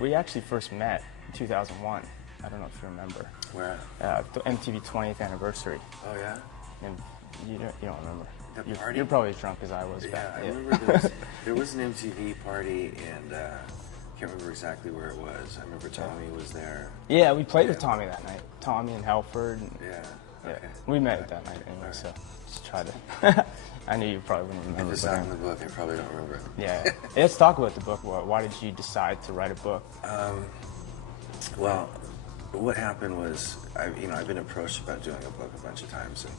We actually first met in 2001. I don't know if you remember. Where? The MTV 20th anniversary. Oh yeah. And you don't remember. The party? You're probably as drunk as I was Yeah, back I then. remember there was an MTV party, and I can't remember exactly where it was. I remember Tommy was there. Yeah, we played with Tommy that night. Tommy and Halford. And, Yeah. yeah, Okay. we met at that night anyway, Right. so just try to. I knew you probably wouldn't If remember. it's but, not in the book, I probably don't remember it. yeah. Let's talk about the book. Why did you decide to write a book? Well, what happened was, I've been approached about doing a book a bunch of times and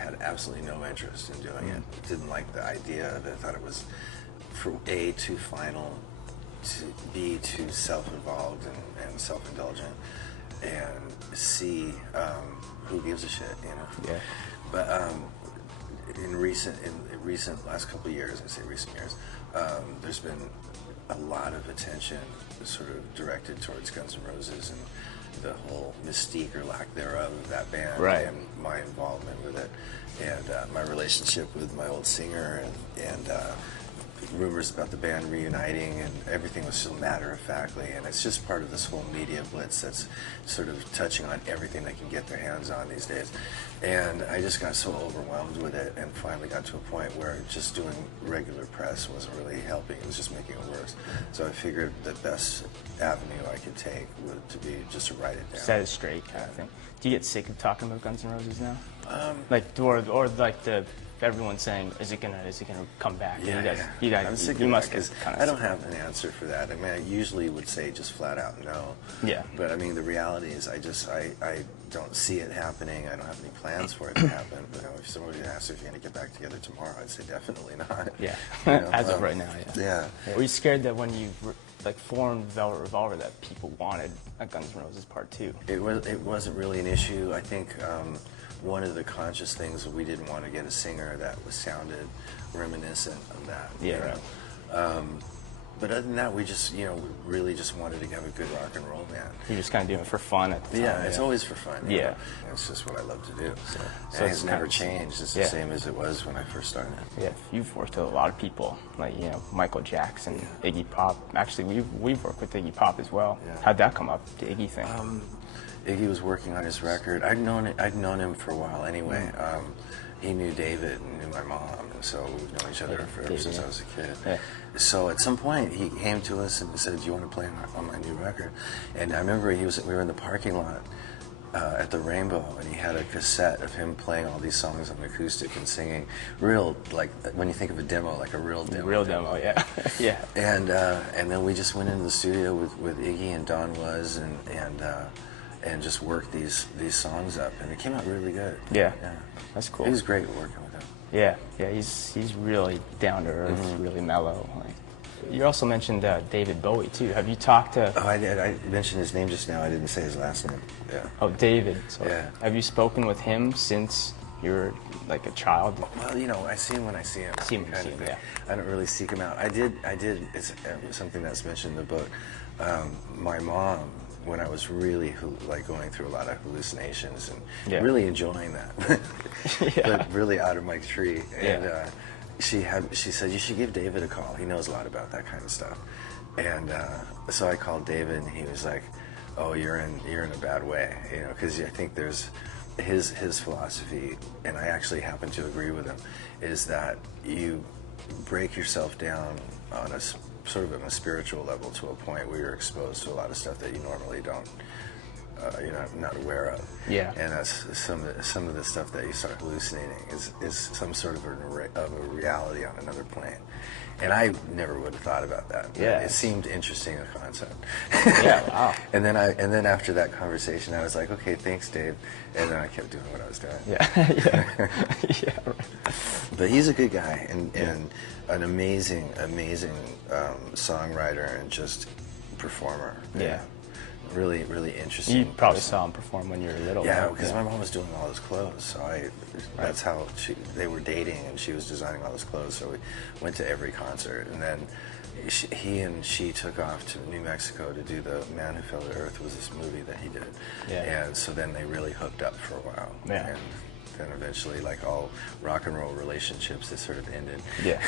had absolutely no interest in doing it. Didn't like the idea of it. Thought it was, for A, too final, to B, too self-involved and self-indulgent, and C, who gives a shit, you know? Yeah. But in recent last couple of years, I say recent years, there's been a lot of attention sort of directed towards Guns N' Roses and the whole mystique or lack thereof of that band, Right. and my involvement with it, and my relationship with my old singer, and rumors about the band reuniting, and everything was so matter-of-factly, and it's just part of this whole media blitz that's sort of touching on everything they can get their hands on these days. And I just got so overwhelmed with it, and finally got to a point where just doing regular press wasn't really helping. It was just making it worse. So I figured the best avenue I could take would to be just to write it down. Set it straight, kind of thing. Do you get sick of talking about Guns N' Roses now? Or like everyone saying, is it gonna come back? Yeah, you guys, I'm sick you of must that, 'cause get kind of. I don't have an answer for that. I mean, I usually would say just flat out no. Yeah. But I mean, the reality is, I don't see it happening. I don't have any plans for it to happen. But if somebody asked if you're going to get back together tomorrow, I'd say definitely not. Yeah. You know, As of right now, yeah. Yeah. Were you scared that when you formed Velvet Revolver that people wanted a Guns N' Roses Part 2? It wasn't really an issue. I think one of the conscious things, we didn't want to get a singer that sounded reminiscent of that. Yeah. You know? But other than that, we just, really just wanted to have a good rock and roll band. You're just kind of doing it for fun at the time. Yeah, it's always for fun. you Yeah. know? It's just what I love to do. So And it's it's never kind of- changed. It's the yeah. same as it was when I first started. Yeah, you've worked with a lot of people, like Michael Jackson, Iggy Pop. Actually, we've worked with Iggy Pop as well. Yeah. How'd that come up, the Iggy thing? Iggy was working on his record. I'd known him for a while anyway. He knew David and knew my mom, and so we've known each other ever since I was a kid. Yeah. So at some point he came to us and said, "Do you want to play on my new record?" And I remember we were in the parking lot at the Rainbow, and he had a cassette of him playing all these songs on acoustic and singing real, like when you think of a demo, like a real demo. Real demo, yeah. Yeah. And then we just went into the studio with Iggy and Don Was and just worked these songs up, and it came out really good. Yeah. That's cool. It was great working with him. Yeah, he's really down to earth, really mellow. You also mentioned David Bowie too. Have you talked to? Oh, I did. I mentioned his name just now. I didn't say his last name. Yeah. Oh, David. Sorry. Yeah. Have you spoken with him since you were like a child? Well, I see him when I see him. See him when you kind see of him, thing. yeah. I don't really seek him out. I did. It's something that's mentioned in the book. My mom, when I was really going through a lot of hallucinations and really enjoying that, but really out of my tree. And she said, "You should give David a call. He knows a lot about that kind of stuff." And so I called David, and he was like, "Oh, you're in a bad way," because I think there's his philosophy, and I actually happen to agree with him, is that you break yourself down on a sort of on a spiritual level to a point where you're exposed to a lot of stuff that you normally don't, you're not aware of. Yeah. And that's some of the stuff that you start hallucinating is some sort of a reality on another plane. And I never would have thought about that. Yeah. It seemed interesting, a concept. Yeah, wow. And then after that conversation, I was like, okay, thanks, Dave. And then I kept doing what I was doing. Yeah, yeah, yeah. Right. But he's a good guy and an amazing songwriter and just performer. Yeah. Really, really interesting. You probably saw him perform when you were little. Yeah, right? because my mom was doing all his clothes, so that's how they were dating, and she was designing all his clothes. So we went to every concert, and then he and she took off to New Mexico to do the Man Who Fell to Earth, was this movie that he did. Yeah. And so then they really hooked up for a while. Yeah. And then eventually, like all rock and roll relationships, it sort of ended. Yeah.